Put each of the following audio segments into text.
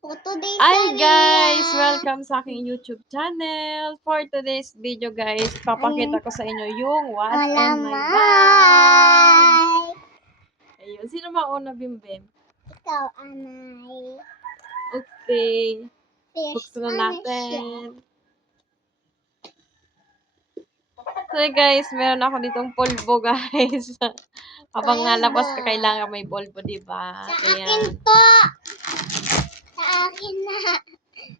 For today's Hi guys! video, Welcome sa aking YouTube channel. For today's video guys, papakita ko sa inyo yung what's in my bag. malamay. Ayun. Sino mauna, Bimbim? Ikaw, Anay. Okay. Fish, Buksan na ano siya? natin. So guys, meron ako ditong polvo guys. Habang nalabas ka, kailangan may polvo, diba? Sa akin to. Sa akin na.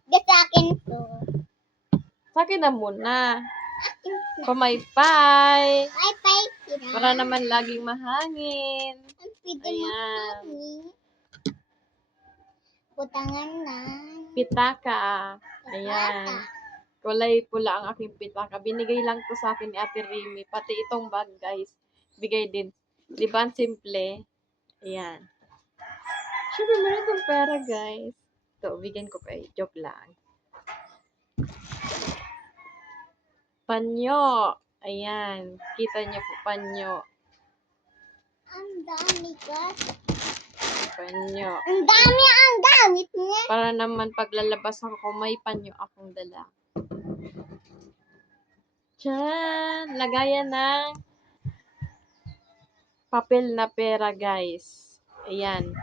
Sa akin to. Sa akin na muna. Akin to. Pamaypay. Ay, pay. Para naman laging mahangin. Ang pwede Ayan. mahangin. Butangan na. Pitaka. Ayan. Kulay pula ang aking pitaka. Binigay lang to sa akin ni Ate Rimi. Pati itong bag, guys. Bigay din. Di ba? Ang simple. Ayan. Siyempre, meron itong pera, guys. Ito, bigyan ko kayo. Joke lang. Panyo. Ayan. Kita niyo po, panyo. Ang dami ka. Panyo. Ang dami ang gamit niya. Para naman paglalabas ako, may panyo akong dala. Diyan. Lagayan ng papel na pera, guys. Ayan.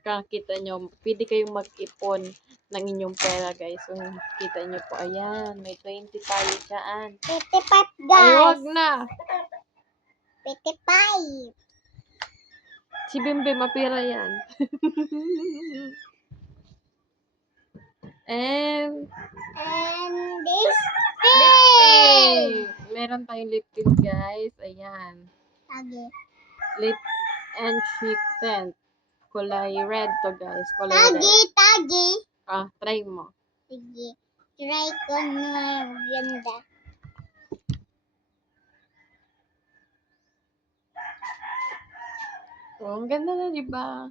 Kita nyo, pwede kayong mag-ipon ng inyong pera, guys. So, kita nyo po, ayan, may 20 tayo dyan. 55 Ay, guys. wag na. 55. Si Bimbe, mapira yan. And this lip tint. Meron tayong lip tint, guys. Ayan. Tagi. Lip and cheek tint. Kulay red to, guys. Kulay red. Tagi. Try mo. Sige. Try ko na ganda. Oh, ang ganda na, di ba?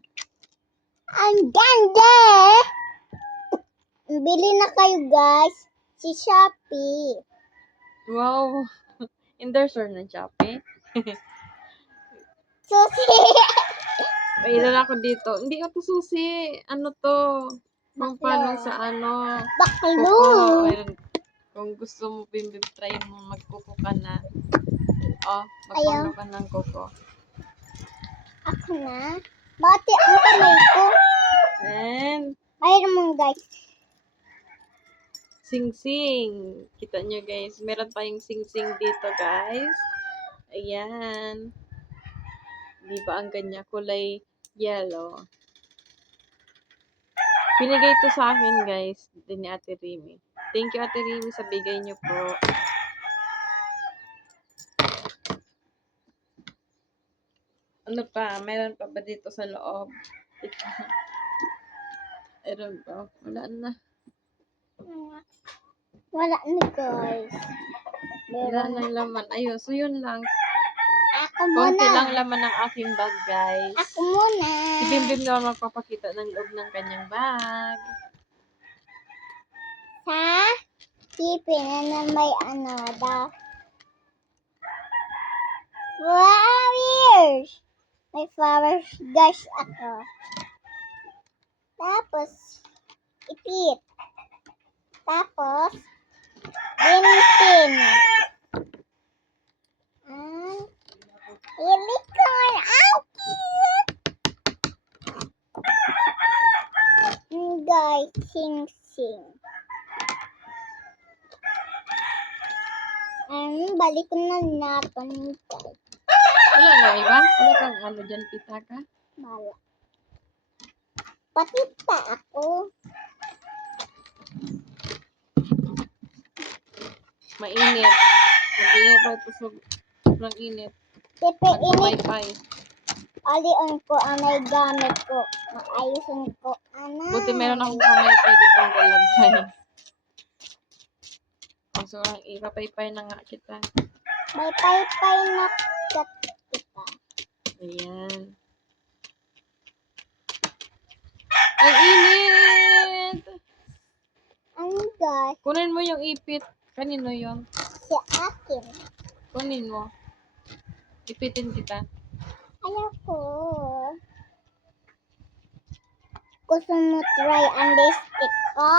Ang ganda! Bili na kayo guys. Si Shopee. Wow. Endorser ng Shopee. Susi. Mayroon ako dito. Hindi ako susi. Ano to? Kung Baklo. paano sa ano. Baklo. Kuko. Mayroon. Kung gusto mo, Bimbim, try mo magkuko ka na. Magpuno ka ng kuko. Ako na. Bakit ang kamay ko? And Mayroon mo guys. sing-sing. Kita nyo, guys. Meron tayong sing-sing dito, guys. Ayan. Di ba ang ganya? Kulay yellow. Binigay to sa akin, guys, din ni Ate Rimi. Thank you, Ate Rimi, sa bigay niyo po. Ano pa? Meron pa ba dito sa loob? Meron pa. Wala na. Wala na guys. Wala nang laman. Ayun, so yun lang. Ako Konti muna. lang laman ng aking bag, guys. Ako muna. Si Bimbim naman magpapakita ng loob ng kanyang bag. Sa tipin na may flowers. May flowers guys ako. Tapos, ipit. Tapos, bintin. Unicorn. Ang cute! Guys, sing-sing. Balik ko na natin guys. Wala na, iba? Wala kang ano dyan, pitaka? Bala. Patita ako. Mainit. Mag-ingat tayo po sobrang init. Tepe init. Mag-wi-fi. Alion ko ang may gamit ko. Maayusin ko. Buti meron akong kamay pwede kong galagay. So, ipapaypay na nga kita. May paypay na kat kita. Ayan. Ang init! Ang guys, Kunin mo yung ipit. Kanino yun? si akin. Kunin mo. Ipitin kita. Ayoko. Gusto mo try ang lipstick ko?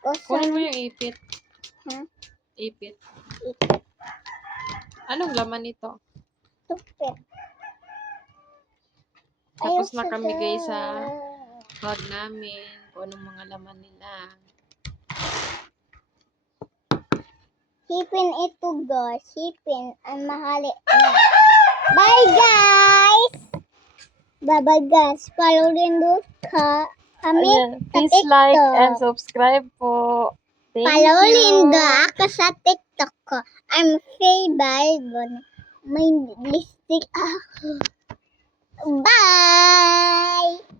Gusto Kunin mo mo? yung ipit. Ha? Ipit. Anong laman nito? Tupit. Tapos na kami guys sa bag namin. Kung anong mga laman nila. Sipin ito guys. Sipin. Ang mahali. Bye guys! Bye guys. Follow din doon ka. Kami Ayan. sa Please like TikTok. and subscribe po. Thank Follow you. Linda ako sa TikTok ko. I'm favorite. May lipstick ako. Bye!